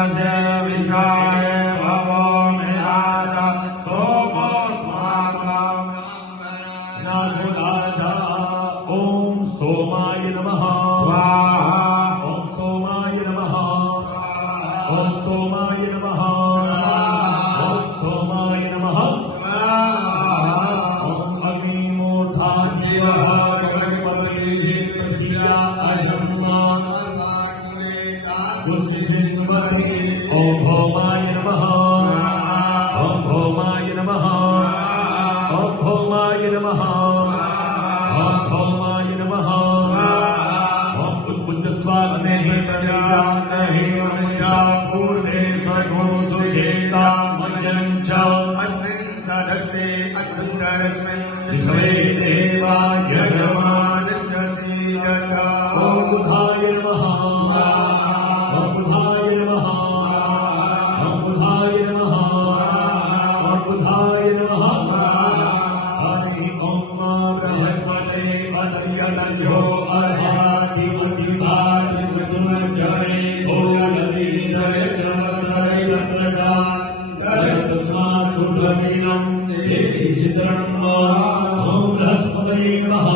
ओम सोमाय नमः। ओम सोमाय नमः। ओम सोमाय नमः। ओम सोमाय नमः। ओम अग्निमूर्धान्यः गणपतिः ओम भौमाय नमः। ओम भौमाय नमः। ओम भौमाय नमः। ओम भौमाय नमः। ओम उद्बुद्ध स्वाग्ने प्रजाते मनुष्या पूर्णे सर्वो सुचेता मय्यञ्च अस्मिन् सदस्ते अद्भुतरस्मिन् विश्वे देवा यजमानस्य श्रीगता। ओम बुधाय नमः। ओम बुधाय नमः। ओम बुधाय नमः। ओम बुधाय नमः। हरि ओम बृहस्पते पतयतयो अर्हाधिपतिभातिमतिमज्जने भोगवीरय च शैलप्रजा तस्मात् सुब्रह्मण्यं देवी चित्रं ओम बृहस्पतये नमः।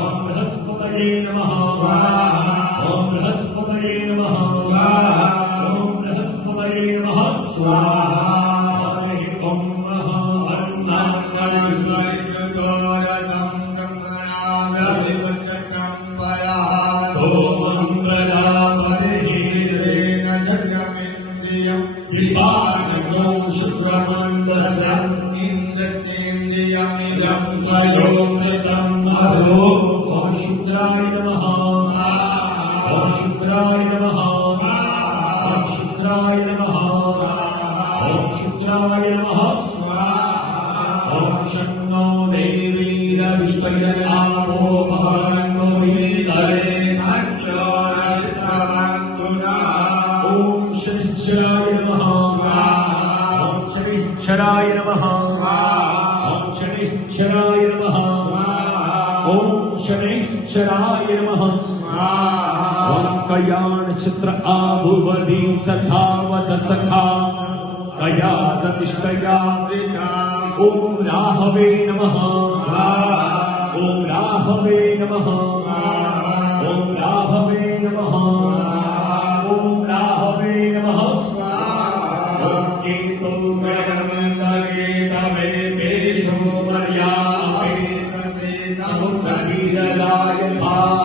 ओम बृहस्पतये नमः। ओम बृहस्पतये नमः। ओम बृहस्पतये नमः। हरि ओम ओम शुक्राय नमः। ओम शुक्राय नमः। ओम शुक्राय नमः। ओम शुक्राय नमः। ओम शन्नो देवीरविष्टय आपो भवन्तो ईदरे ओम शनिश्चराय नमः। ओम शनिश्चराय नमः। ओम शनिश्चराय नमः। ओम शनिश्चराय नमः। ओम कल्याण चित्र आभुवधि सखावद सखा कया सतिष्ठया ओम राहवे नमः। ओम राहवे नमः।